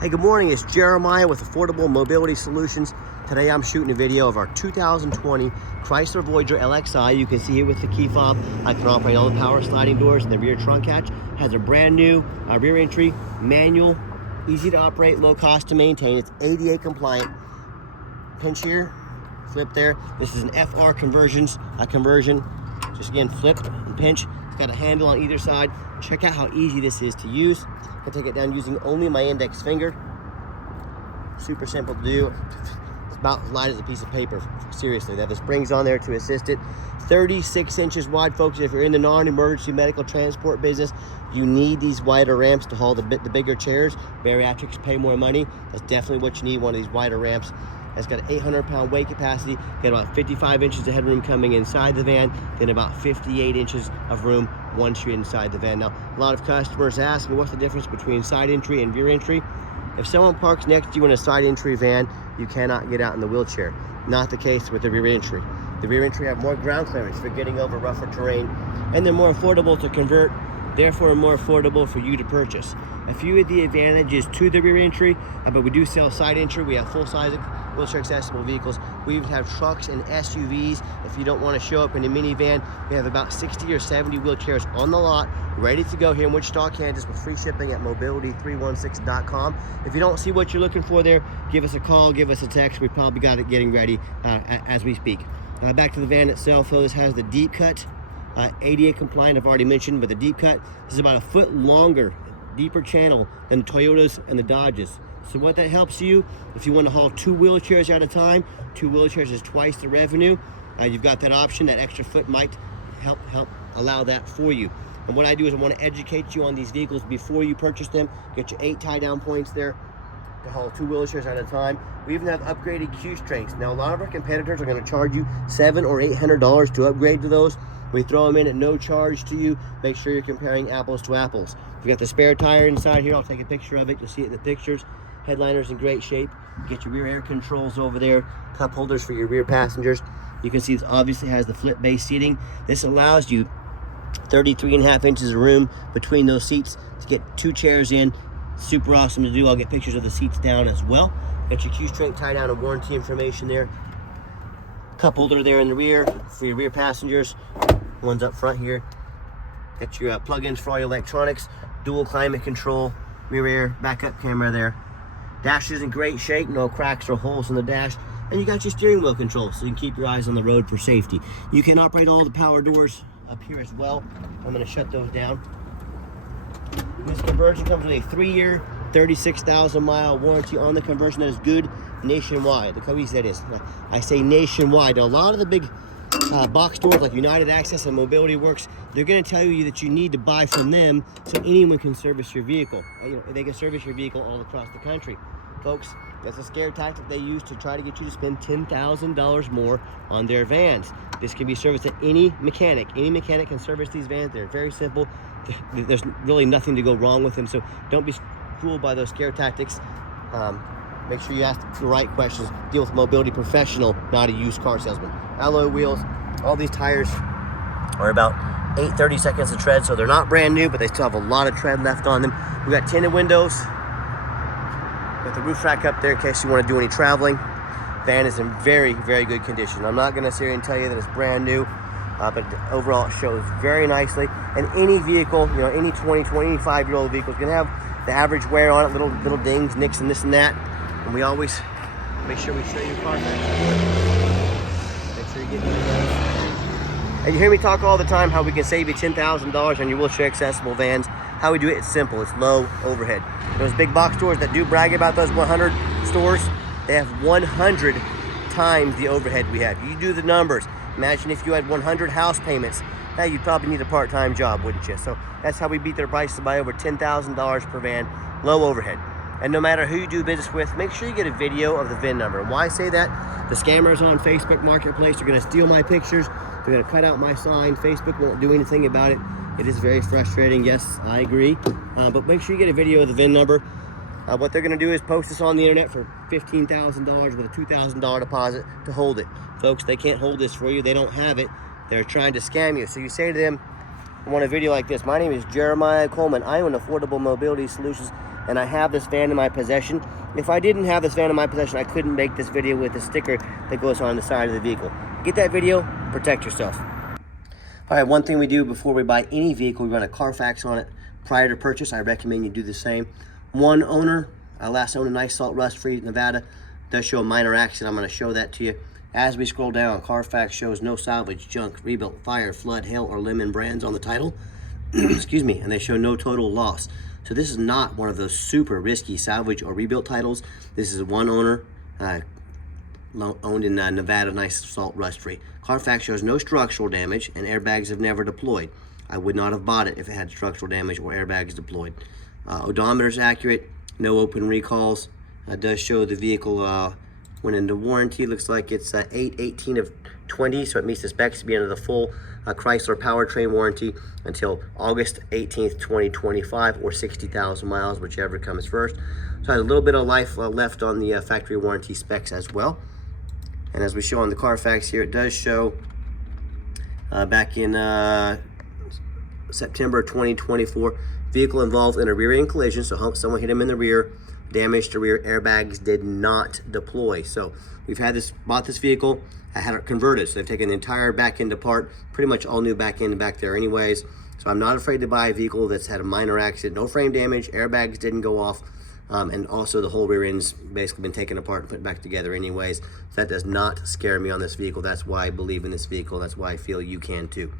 Hey, good morning. It's Jeremiah with Affordable Mobility Solutions. Today I'm shooting a video of our 2020 Chrysler Voyager LXI. You can see it with the key fob. I can operate all the power sliding doors and the rear trunk hatch. Has a brand new rear entry, manual, easy to operate, low cost to maintain. It's ADA compliant. Pinch here, flip there. This is an FR conversion. Just again, flip and pinch. It's got a handle on either side. Check out how easy this is to use. I can take it down using only my index finger. Super simple to do. It's about as light as a piece of paper. Seriously, they have the springs on there to assist it. 36 inches wide, folks. If you're in the non-emergency medical transport business, you need these wider ramps to haul the bigger chairs. Bariatrics pay more money. That's definitely what you need, one of these wider ramps. It's got an 800-pound weight capacity. Got about 55 inches of headroom coming inside the van, then about 58 inches of room once you're inside the van. Now, a lot of customers ask me, what's the difference between side entry and rear entry? If someone parks next to you in a side entry van, you cannot get out in the wheelchair. Not the case with the rear entry. The rear entry have more ground clearance for getting over rougher terrain, and they're more affordable to convert, therefore more affordable for you to purchase. A few of the advantages to the rear entry, but we do sell side entry. We have full-size wheelchair accessible vehicles. We even have trucks and SUVs. If you don't want to show up in a minivan, we have about 60 or 70 wheelchairs on the lot, ready to go here in Wichita, Kansas, with free shipping at mobility316.com. If you don't see what you're looking for there, give us a call, give us a text. We probably got it getting ready as we speak. Back to the van itself, though, this has the deep cut, ADA compliant, I've already mentioned, but the deep cut is about a foot longer, deeper channel than the Toyotas and the Dodges. So what that helps you, if you want to haul 2 wheelchairs at a time, 2 wheelchairs is twice the revenue. You've got that option. That extra foot might help allow that for you. And what I do is I want to educate you on these vehicles before you purchase them. Get your 8 tie-down points there to haul 2 wheelchairs at a time. We even have upgraded queue strengths. Now, a lot of our competitors are going to charge you $700 or $800 to upgrade to those. We throw them in at no charge to you. Make sure you're comparing apples to apples. We got the spare tire inside here. I'll take a picture of it. You'll see it in the pictures. Headliner's in great shape. You get your rear air controls over there. Cup holders for your rear passengers. You can see this obviously has the flip base seating. This allows you 33.5 inches of room between those seats to get 2 chairs in. Super awesome to do. I'll get pictures of the seats down as well. Got your queue strength tie down and warranty information there. Cup holder there in the rear for your rear passengers. One's up front here. Got your plug-ins for all your electronics. Dual climate control. Rear air backup camera there. Dash is in great shape. No cracks or holes in the dash. And you got your steering wheel control, so you can keep your eyes on the road for safety. You can operate all the power doors up here as well. I'm going to shut those down. This conversion comes with a 3-year, 36,000-mile warranty on the conversion. That is good nationwide. Look how easy that is. I say nationwide. Now, a lot of the big box stores like United Access and Mobility Works, they're going to tell you that you need to buy from them so anyone can service your vehicle. They can service your vehicle all across the country. Folks, that's a scare tactic they use to try to get you to spend $10,000 more on their vans. This can be serviced at any mechanic. Any mechanic can service these vans. They're very simple. There's really nothing to go wrong with them, so don't be fooled by those scare tactics. Make sure you ask the right questions. Deal with a mobility professional, not a used car salesman. Alloy wheels. All these tires are about 8/32 of tread, so they're not brand new, but they still have a lot of tread left on them. We got tinted windows. Got the roof rack up there in case you want to do any traveling. Van is in very, very good condition. I'm not going to sit here and tell you that it's brand new, but overall it shows very nicely. And any vehicle, any 20, 25-year-old vehicle is going to have the average wear on it, little dings, nicks, and this and that. And we always make sure we show you car. Make sure you get those. And you hear me talk all the time how we can save you $10,000 on your wheelchair accessible vans. How we do it, it's simple. It's low overhead. Those big box stores that do brag about those 100 stores, they have 100 times the overhead we have. You do the numbers. Imagine if you had 100 house payments. Now you'd probably need a part-time job, wouldn't you? So that's how we beat their prices by over $10,000 per van, low overhead. And no matter who you do business with, make sure you get a video of the VIN number. And why I say that? The scammers on Facebook Marketplace are going to steal my pictures. They're going to cut out my sign. Facebook won't do anything about it. It is very frustrating. Yes, I agree. But make sure you get a video of the VIN number. What they're going to do is post this on the internet for $15,000 with a $2,000 deposit to hold it. Folks, they can't hold this for you. They don't have it. They're trying to scam you. So you say to them, I want a video like this. My name is Jeremiah Coleman. I own Affordable Mobility Solutions. and I have this van in my possession. If I didn't have this van in my possession, I couldn't make this video with the sticker that goes on the side of the vehicle. Get that video, protect yourself. All right, one thing we do before we buy any vehicle, we run a Carfax on it prior to purchase. I recommend you do the same. One owner, last owner, nice salt rust-free Nevada, does show a minor accident. I'm going to show that to you. As we scroll down, Carfax shows no salvage, junk, rebuilt, fire, flood, hail, or lemon brands on the title. Excuse me, and they show no total loss. So this is not one of those super risky salvage or rebuilt titles. This is one owner, owned in Nevada, nice salt rust-free. Carfax shows no structural damage and airbags have never deployed. I would not have bought it if it had structural damage or airbags deployed. Odometer is accurate, no open recalls. Does show the vehicle went into warranty. Looks like it's 8/18 of 20, so it meets the specs to be under the full Chrysler powertrain warranty until August 18th, 2025, or 60,000 miles, whichever comes first. So it has a little bit of life left on the factory warranty specs as well. And as we show on the Carfax here, it does show back in September 2024, vehicle involved in a rear-end collision, so someone hit him in the rear, damage to rear airbags, did not deploy. So we've had this, bought this vehicle, I had it converted, so they've taken the entire back end apart, pretty much all new back end back there anyways. So I'm not afraid to buy a vehicle that's had a minor accident, no frame damage, airbags didn't go off, and also the whole rear end's basically been taken apart and put back together anyways. So that does not scare me on this vehicle. That's why I believe in this vehicle. That's why I feel you can too.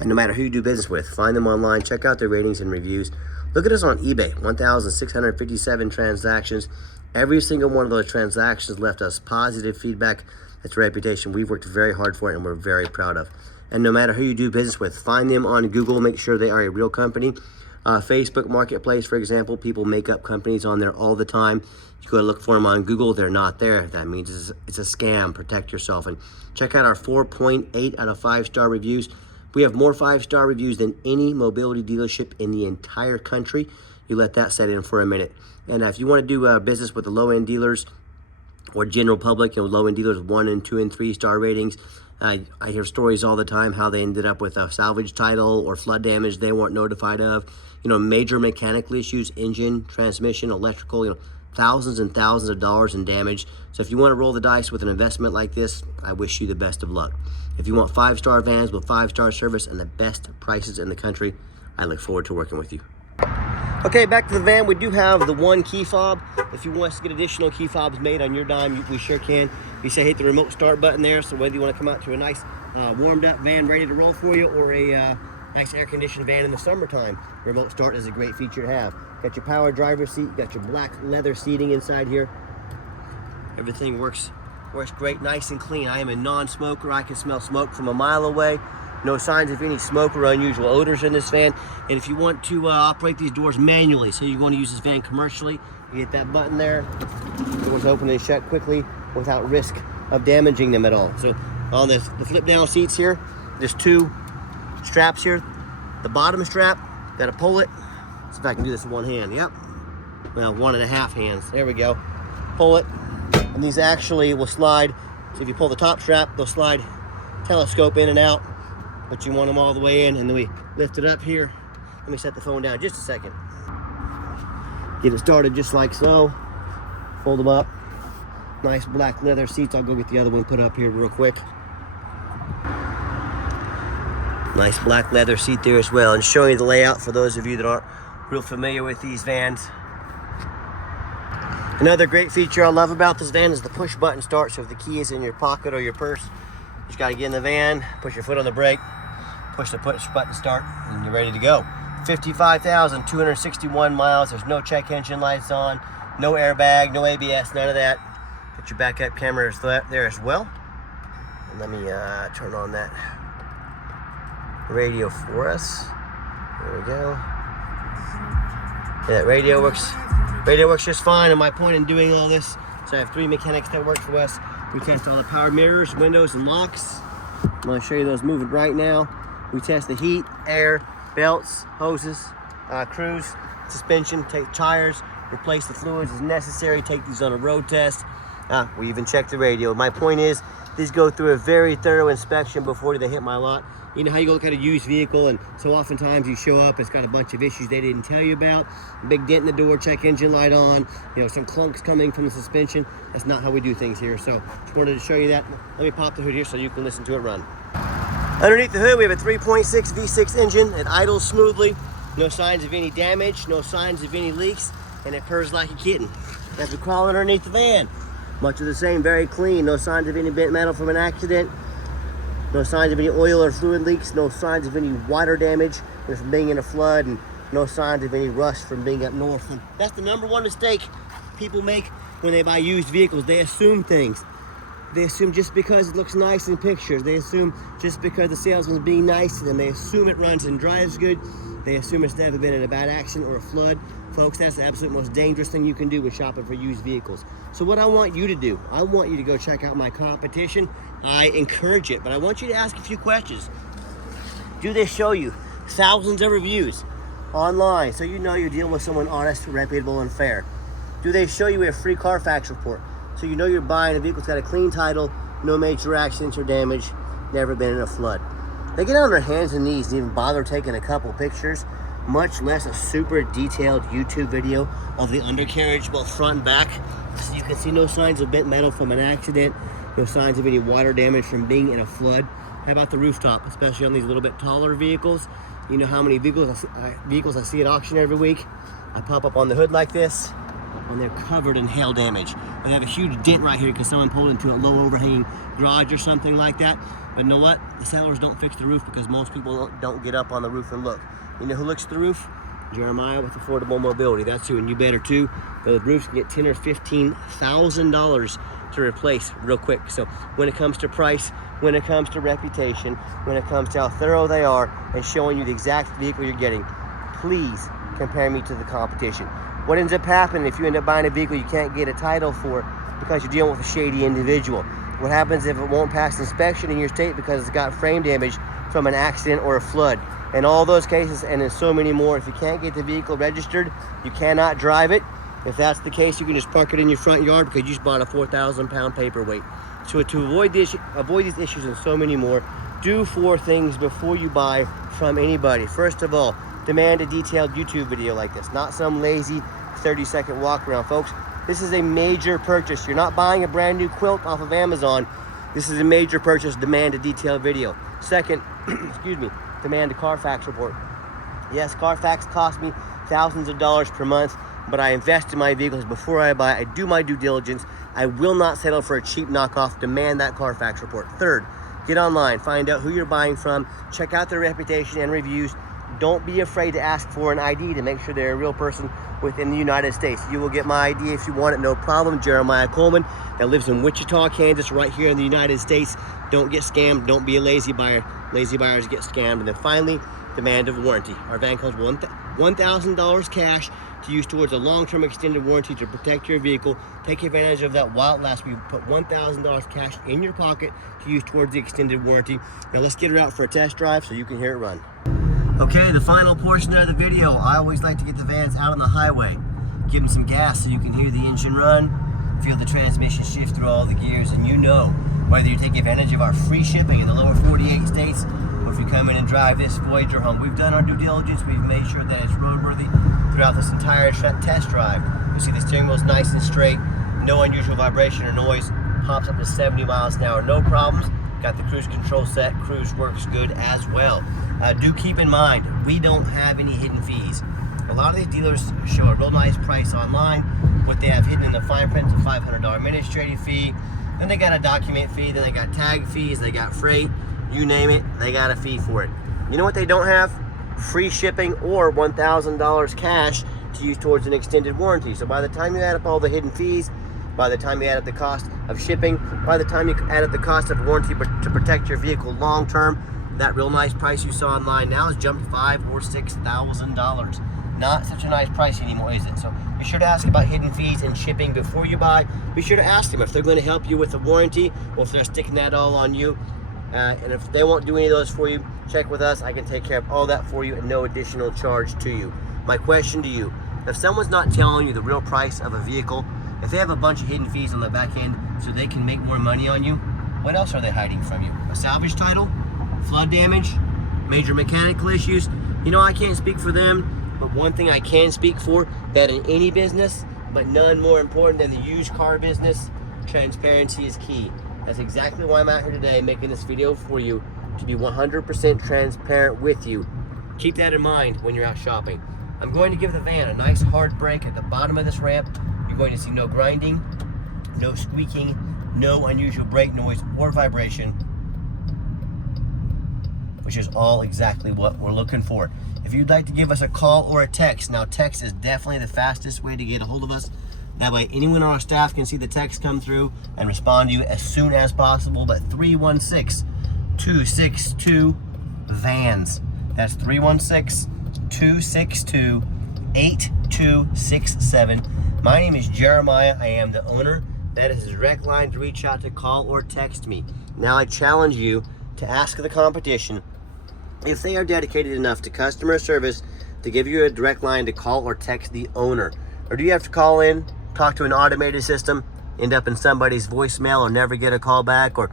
And no matter who you do business with, find them online, check out their ratings and reviews. Look at us on eBay, 1,657 transactions. Every single one of those transactions left us positive feedback. That's a reputation we've worked very hard for and we're very proud of. And no matter who you do business with, find them on Google, make sure they are a real company. Facebook Marketplace, for example, people make up companies on there all the time. You go to look for them on Google, they're not there. That means it's a scam. Protect yourself. And check out our 4.8 out of 5-star reviews. We have more 5-star reviews than any mobility dealership in the entire country. You let that set in for a minute. And if you want to do business with the low-end dealers or general public, low-end dealers with 1 and 2 and 3-star ratings, I hear stories all the time how they ended up with a salvage title or flood damage they weren't notified of. Major mechanical issues, engine, transmission, electrical, thousands and thousands of dollars in damage. So if you want to roll the dice with an investment like this, I wish you the best of luck. If you want 5-star vans with 5-star service and the best prices in the country, I look forward to working with you. Okay, back to the van. We do have the one key fob. If you want us to get additional key fobs made on your dime, we sure can. You say hit the remote start button there, so whether you want to come out to a nice warmed up van ready to roll for you or a nice air conditioned van in the summertime, remote start is a great feature to have. Got your power driver's seat, got your black leather seating inside here. Everything works great, nice and clean. I am a non-smoker. I can smell smoke from a mile away. No signs of any smoke or unusual odors in this van. And if you want to operate these doors manually, so you're going to use this van commercially, you hit that button there. Doors open and shut quickly without risk of damaging them at all. So on the flip down seats here, there's 2 straps here. The bottom strap, got to pull it. See if I can do this in one hand. Yep. Well, 1.5 hands. There we go. Pull it. And these actually will slide. So if you pull the top strap, they'll slide telescope in and out. But you want them all the way in, and then we lift it up here. Let me set the phone down just a second. Get it started just like so. Fold them up. Nice black leather seats. I'll go get the other one put up here real quick. Nice black leather seat there as well. And showing you the layout for those of you that aren't real familiar with these vans. Another great feature I love about this van is the push button start. So if the key is in your pocket or your purse, you just gotta get in the van, push your foot on the brake, push the push button start, and you're ready to go. 55,261 miles. There's no check engine lights on, no airbag, no ABS, none of that. Got your backup cameras there as well. And let me turn on that radio for us. There we go. Yeah, that radio works just fine. And my point in doing all this, so I have 3 mechanics that work for us. We test all the power mirrors, windows, and locks. I'm going to show you those moving right now. We test the heat, air, belts, hoses, cruise, suspension, take tires, replace the fluids as necessary, take these on a road test. We even checked the radio. My point is, these go through a very thorough inspection before they hit my lot. You know how you go look at a used vehicle and so oftentimes you show up, it's got a bunch of issues they didn't tell you about. A big dent in the door, check engine light on, you know, some clunks coming from the suspension. That's not how we do things here. So just wanted to show you that. Let me pop the hood here so you can listen to it run. Underneath the hood, we have a 3.6 V6 engine. It idles smoothly. No signs of any damage, no signs of any leaks, and it purrs like a kitten. As we crawl underneath the van, much of the same, very clean. No signs of any bent metal from an accident. No signs of any oil or fluid leaks. No signs of any water damage from being in a flood, and no signs of any rust from being up north. And that's the #1 mistake people make when they buy used vehicles. They assume things. They assume just because it looks nice in pictures. They assume just because the salesman's being nice to them. They assume it runs and drives good. They assume it's never been in a bad accident or a flood. Folks, that's the absolute most dangerous thing you can do when shopping for used vehicles. So what I want you to do, I want you to go check out my competition. I encourage it, but I want you to ask a few questions. Do they show you thousands of reviews online so you know you're dealing with someone honest, reputable, and fair? Do they show you a free Carfax report so you know you're buying a vehicle that's got a clean title, no major accidents or damage, never been in a flood? They get on their hands and knees and even bother taking a couple pictures, much less a super detailed YouTube video of the undercarriage, both front and back. So you can see no signs of bent metal from an accident, no signs of any water damage from being in a flood. How about the rooftop, especially on these little bit taller vehicles? You know how many vehicles I see at auction every week? I pop up on the hood like this, and they're covered in hail damage. They have a huge dent right here because someone pulled into a low overhanging garage or something like that. But you know what? The sellers don't fix the roof because most people don't get up on the roof and look. You know who looks at the roof? Jeremiah with Affordable Mobility. That's who, and you better too. Those roofs can get $10,000 or $15,000 to replace real quick. So when it comes to price, when it comes to reputation, when it comes to how thorough they are and showing you the exact vehicle you're getting, please compare me to the competition. What ends up happening if you end up buying a vehicle you can't get a title for because you're dealing with a shady individual? What happens if it won't pass inspection in your state because it's got frame damage from an accident or a flood? In all those cases, and in so many more, if you can't get the vehicle registered, you cannot drive it. If that's the case, you can just park it in your front yard because you just bought a 4,000-pound paperweight. So to avoid these issues and so many more, do 4 things before you buy from anybody. First of all, demand a detailed YouTube video like this, not some lazy 30-second walk around, folks. This is a major purchase. You're not buying a brand new quilt off of Amazon. This is a major purchase. Demand a detailed video. Second, excuse me, demand a Carfax report. Yes, Carfax costs me thousands of dollars per month, but I invest in my vehicles before I buy. I do my due diligence. I will not settle for a cheap knockoff. Demand that Carfax report. Third, get online, find out who you're buying from, check out their reputation and reviews. Don't be afraid to ask for an ID to make sure they're a real person within the United States. You will get my ID if you want it, no problem. Jeremiah Coleman, that lives in Wichita, Kansas, right here in the United States. Don't get scammed. Don't be a lazy buyer. Lazy buyers get scammed. And then finally, demand of warranty. Our van comes $1,000 cash to use towards a long-term extended warranty to protect your vehicle. Take advantage of that while it lasts. We put $1,000 cash in your pocket to use towards the extended warranty. Now let's get her out for a test drive so you can hear it run. Okay, the final portion of the video. I always like to get the vans out on the highway, give them some gas so you can hear the engine run, feel the transmission shift through all the gears, and you know whether you take advantage of our free shipping in the lower 48 states or if you come in and drive this Voyager home. We've done our due diligence. We've made sure that it's roadworthy throughout this entire test drive. You see the steering wheel's nice and straight, no unusual vibration or noise, pops up to 70 miles an hour, no problems. Got the cruise control set, cruise works good as well. Do keep in mind, we don't have any hidden fees. A lot of these dealers show a real nice price online. What they have hidden in the fine print is a $500 administrative fee. Then they got a document fee, then they got tag fees, they got freight, you name it, they got a fee for it. You know what they don't have? Free shipping or $1,000 cash to use towards an extended warranty. So by the time you add up all the hidden fees, by the time you add up the cost of shipping, by the time you add up the cost of warranty to protect your vehicle long term, that real nice price you saw online now has jumped $5,000 or $6,000. Not such a nice price anymore, is it? So be sure to ask about hidden fees and shipping before you buy. Be sure to ask them if they're going to help you with the warranty or if they're sticking that all on you. And if they won't do any of those for you, check with us. I can take care of all that for you at no additional charge to you. My question to you, if someone's not telling you the real price of a vehicle, If they have a bunch of hidden fees on the back end so they can make more money on you, what else are they hiding from you? A salvage title, flood damage, major mechanical issues. You know, I can't speak for them, but one thing I can speak for, that in any business, but none more important than the used car business, transparency is key. That's exactly why I'm out here today making this video for you, to be 100% transparent with you. Keep that in mind when you're out shopping. I'm going to give the van a nice hard brake at the bottom of this ramp. You're going to see no grinding, no squeaking, no unusual brake noise or vibration, which is all exactly what we're looking for. If you'd like to give us a call or a text, now text is definitely the fastest way to get a hold of us. That way anyone on our staff can see the text come through and respond to you as soon as possible. But 316-262-VANS. That's 316-262-8267. My name is Jeremiah. I am the owner. That is the direct line to reach out, to call or text me. Now I challenge you to ask the competition if they are dedicated enough to customer service to give you a direct line to call or text the owner. Or do you have to call in, talk to an automated system, end up in somebody's voicemail or never get a call back? Or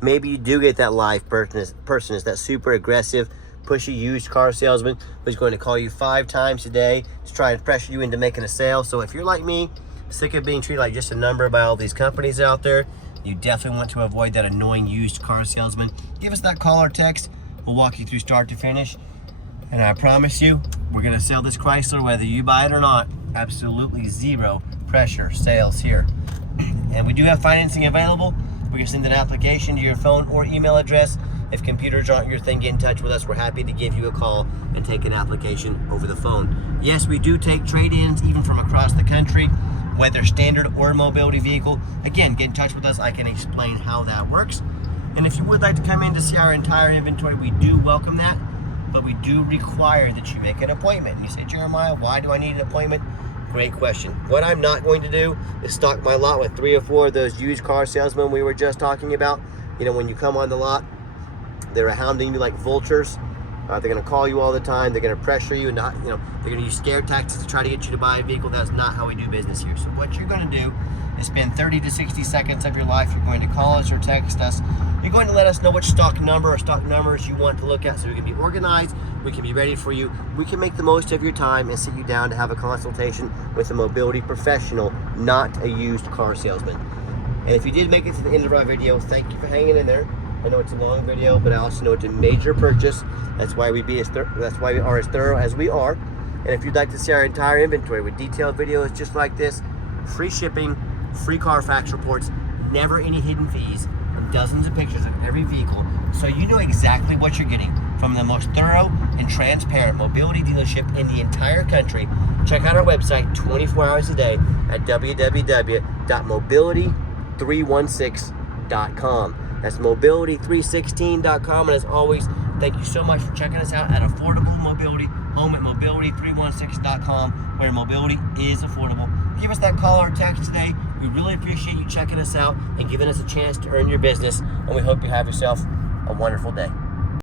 maybe you do get that live person is that super aggressive, pushy used car salesman who's going to call you 5 times a day to try and pressure you into making a sale. So if you're like me, sick of being treated like just a number by all these companies out there, you definitely want to avoid that annoying used car salesman. Give us that call or text. We'll walk you through start to finish. And I promise you, we're gonna sell this Chrysler whether you buy it or not. Absolutely zero pressure sales here. And we do have financing available. We can send an application to your phone or email address. If computers aren't your thing, get in touch with us. We're happy to give you a call and take an application over the phone. Yes, we do take trade-ins even from across the country, whether standard or mobility vehicle. Again, get in touch with us. I can explain how that works. And if you would like to come in to see our entire inventory, we do welcome that, but we do require that you make an appointment. And you say, Jeremiah, why do I need an appointment? Great question. What I'm not going to do is stock my lot with 3 or 4 of those used car salesmen we were just talking about. You know, when you come on the lot, they're hounding you like vultures. They're going to call you all the time. They're going to pressure you, they're going to use scare tactics to try to get you to buy a vehicle. That's not how we do business here. So what you're going to do is spend 30 to 60 seconds of your life. You're going to call us or text us. You're going to let us know which stock number or stock numbers you want to look at so we can be organized. We can be ready for you. We can make the most of your time and sit you down to have a consultation with a mobility professional, not a used car salesman. And if you did make it to the end of our video, thank you for hanging in there. I know it's a long video, but I also know it's a major purchase. That's why we are as thorough as we are. And if you'd like to see our entire inventory with detailed videos just like this, free shipping, free Carfax reports, never any hidden fees, and dozens of pictures of every vehicle, so you know exactly what you're getting from the most thorough and transparent mobility dealership in the entire country, check out our website 24 hours a day at www.mobility316.com. That's mobility316.com. And as always, thank you so much for checking us out at Affordable Mobility, home at mobility316.com, where mobility is affordable. Give us that call or text today. We really appreciate you checking us out and giving us a chance to earn your business. And we hope you have yourself a wonderful day.